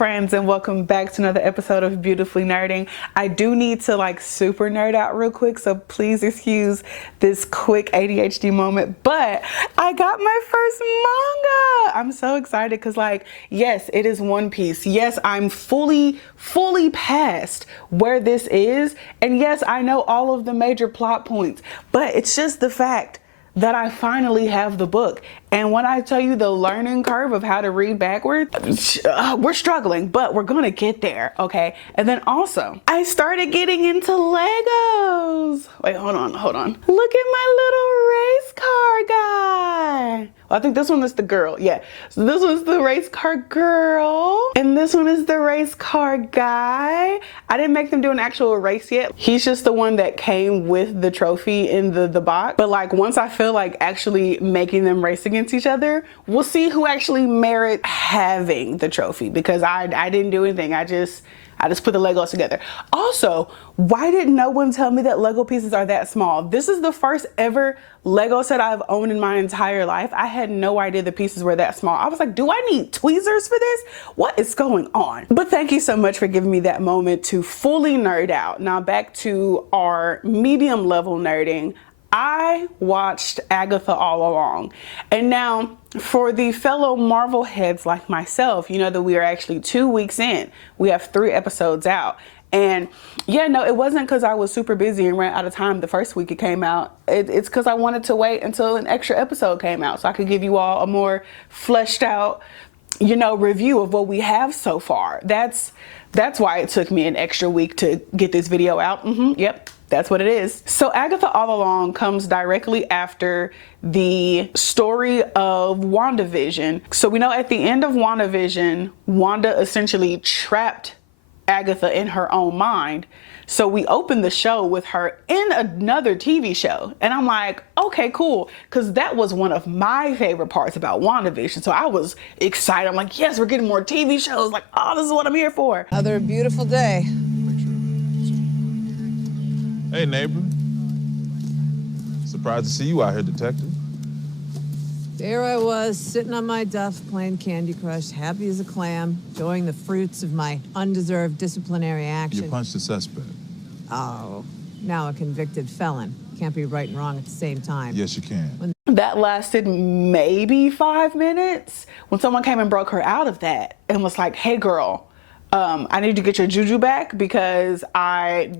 friends, and welcome back to another episode of Beautifully Nerding. I do need to like super nerd out real quick, so please excuse this quick ADHD moment, but I got my first manga. I'm so excited because like, yes, it is One Piece. Yes, I'm fully past where this is. And yes, I know all of the major plot points, but it's just the fact that I finally have the book. And when I tell you the learning curve of how to read backwards, we're struggling, but we're gonna get there, okay? And then also, I started getting into Legos. Wait, hold on. Look at my little race car guy. Well, I think this one is the girl, yeah. So this one's the race car girl, and this one is the race car guy. I didn't make them do an actual race yet. He's just the one that came with the trophy in the box. But like, once I feel like actually making them race against each other, we'll see who actually merit having the trophy, because I didn't do anything. I just put the Legos together. Also, why did no one tell me that Lego pieces are that small? This is the first ever Lego set I've owned in my entire life. I had no idea the pieces were that small. I was like, do I need tweezers for this? What is going on? But thank you so much for giving me that moment to fully nerd out. Now back to our medium level nerding. I watched Agatha All Along. And now for the fellow Marvel heads like myself, you know that we are actually 2 weeks in. We have 3 episodes out. And yeah, no, it wasn't because I was super busy and ran out of time the first week it came out. It's because I wanted to wait until an extra episode came out so I could give you all a more fleshed out, you know, review of what we have so far. That's why it took me an extra week to get this video out. Yep. That's what it is. So Agatha All Along comes directly after the story of WandaVision. So we know at the end of WandaVision, Wanda essentially trapped Agatha in her own mind. So we opened the show with her in another TV show. And I'm like, okay, cool. Because that was one of my favorite parts about WandaVision. So I was excited. I'm like, yes, we're getting more TV shows. Like, oh, this is what I'm here for. Another beautiful day. Hey, neighbor. Surprised to see you out here, detective. There I was, sitting on my duff, playing Candy Crush, happy as a clam, enjoying the fruits of my undeserved disciplinary action. You punched the suspect. Oh, now a convicted felon. Can't be right and wrong at the same time. Yes, you can. That lasted maybe 5 minutes when someone came and broke her out of that and was like, hey, girl, I need you to get your juju back because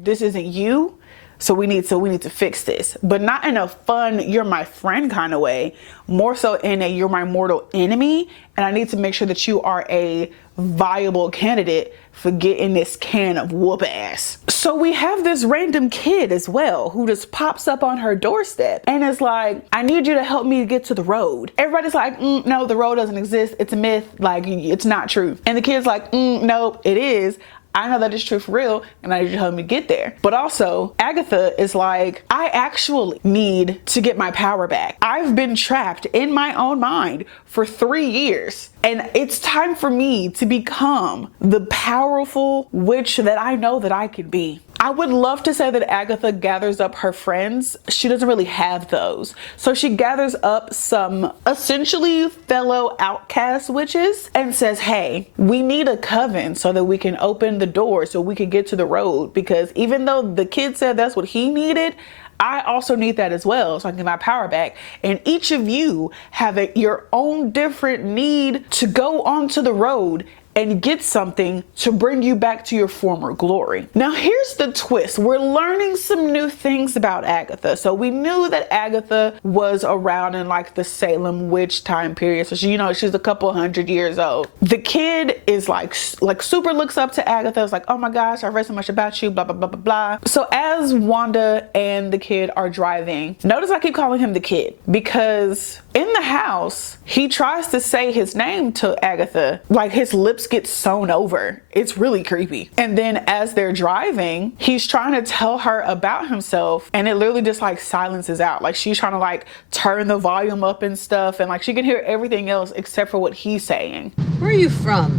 this isn't you. So we need to fix this, but not in a fun, you're my friend kind of way, more so in a you're my mortal enemy. And I need to make sure that you are a viable candidate for getting this can of whoop ass. So we have this random kid as well who just pops up on her doorstep and is like, I need you to help me get to the road. Everybody's like, no, the road doesn't exist. It's a myth. Like, it's not true. And the kid's like, nope, it is. I know that is true for real, and I need you to help me get there. But also, Agatha is like, I actually need to get my power back. I've been trapped in my own mind for 3 years, and it's time for me to become the powerful witch that I know that I can be. I would love to say that Agatha gathers up her friends. She doesn't really have those. So she gathers up some essentially fellow outcast witches and says, hey, we need a coven so that we can open the door so we can get to the road. Because even though the kid said that's what he needed, I also need that as well so I can get my power back. And each of you have your own different need to go onto the road and get something to bring you back to your former glory. Now here's the twist. We're learning some new things about Agatha. So we knew that Agatha was around in like the Salem witch time period. So she, you know, she's a couple 100 years old. The kid is like super looks up to Agatha. It's like, oh my gosh, I've read so much about you, blah, blah, blah, blah, blah. So as Wanda and the kid are driving, notice I keep calling him the kid because in the house, he tries to say his name to Agatha, like his lips get sewn over. It's really creepy. And then as they're driving, he's trying to tell her about himself and it literally just like silences out. Like she's trying to like turn the volume up and stuff and like she can hear everything else except for what he's saying. Where are you from?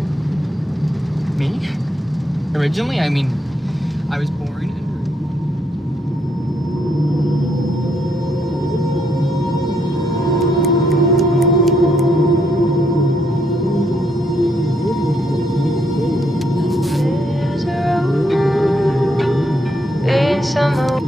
Me? Originally, I mean, I was born in... summer.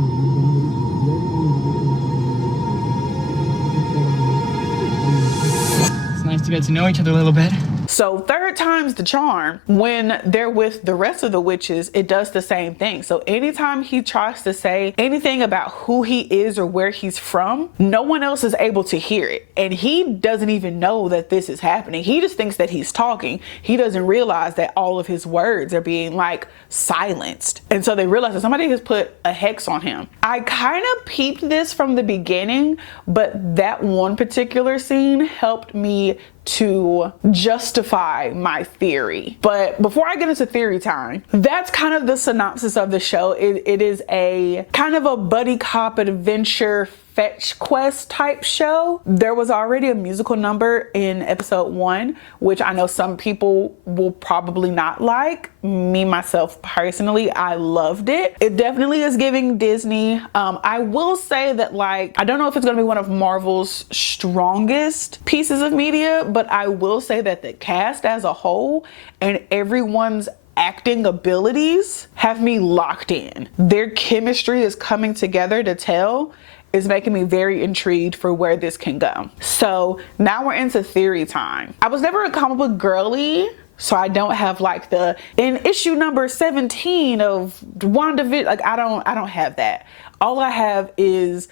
It's nice to get to know each other a little bit. So third time's the charm. When they're with the rest of the witches, it does the same thing. So anytime he tries to say anything about who he is or where he's from, no one else is able to hear it. And he doesn't even know that this is happening. He just thinks that he's talking. He doesn't realize that all of his words are being like silenced. And so they realize that somebody has put a hex on him. I kind of peeped this from the beginning, but that one particular scene helped me to justify my theory. But before I get into theory time, that's kind of the synopsis of the show. It is a kind of a buddy cop adventure fetch quest type show. There was already a musical number in episode 1, which I know some people will probably not like. Me, myself, personally, I loved it. It definitely is giving Disney. I will say that, like, I don't know if it's gonna be one of Marvel's strongest pieces of media, but I will say that the cast as a whole and everyone's acting abilities have me locked in. Their chemistry is coming together to tell. Is making me very intrigued for where this can go. So now we're into theory time. I was never a comic book girly, so I don't have like in issue number 17 of WandaVision, like I don't have that. All I have is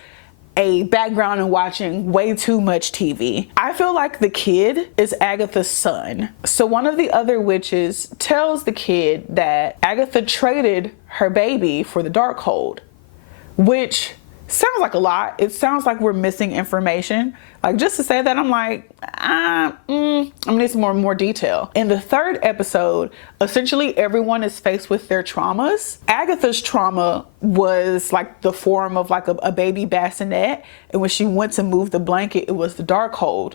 a background in watching way too much TV. I feel like the kid is Agatha's son. So one of the other witches tells the kid that Agatha traded her baby for the Darkhold, which sounds like a lot. It sounds like we're missing information. Like, just to say that, I'm like, I'm gonna need some more detail. In the third episode, essentially everyone is faced with their traumas. Agatha's trauma was like the form of like a baby bassinet, and when she went to move the blanket, it was the Darkhold.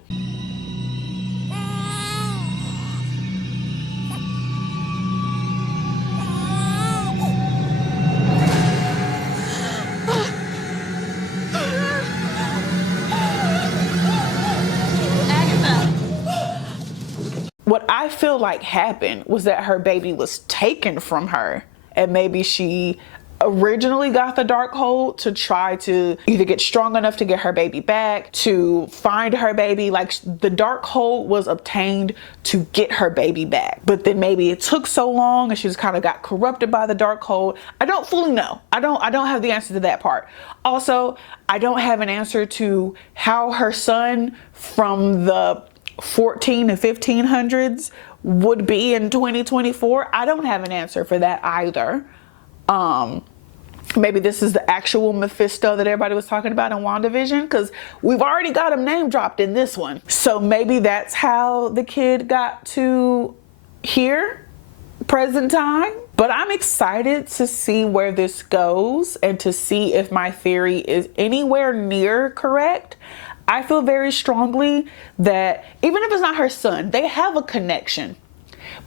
What I feel like happened was that her baby was taken from her, and maybe she originally got the Darkhold to try to either get strong enough to get her baby back, to find her baby. Like, the Darkhold was obtained to get her baby back, but then maybe it took so long and she just kind of got corrupted by the Darkhold. I don't fully know. I don't have the answer to that part. Also, I don't have an answer to how her son from the 14 and 1500s would be in 2024. I don't have an answer for that either. Maybe this is the actual Mephisto that everybody was talking about in WandaVision, because we've already got him name dropped in this one. So maybe that's how the kid got to here, present time. But I'm excited to see where this goes and to see if my theory is anywhere near correct. I feel very strongly that even if it's not her son, they have a connection.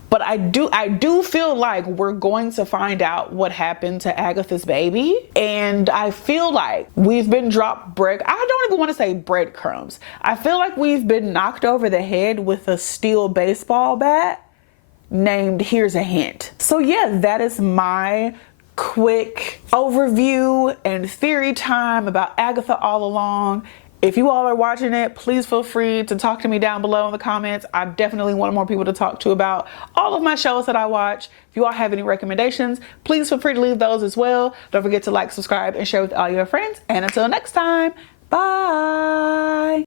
But I do feel like we're going to find out what happened to Agatha's baby. And I feel like we've been dropped I don't even want to say breadcrumbs. I feel like we've been knocked over the head with a steel baseball bat named Here's a Hint. So yeah, that is my quick overview and theory time about Agatha All Along. If you all are watching it, please feel free to talk to me down below in the comments. I definitely want more people to talk to about all of my shows that I watch. If you all have any recommendations, please feel free to leave those as well. Don't forget to like, subscribe, and share with all your friends. And until next time, bye.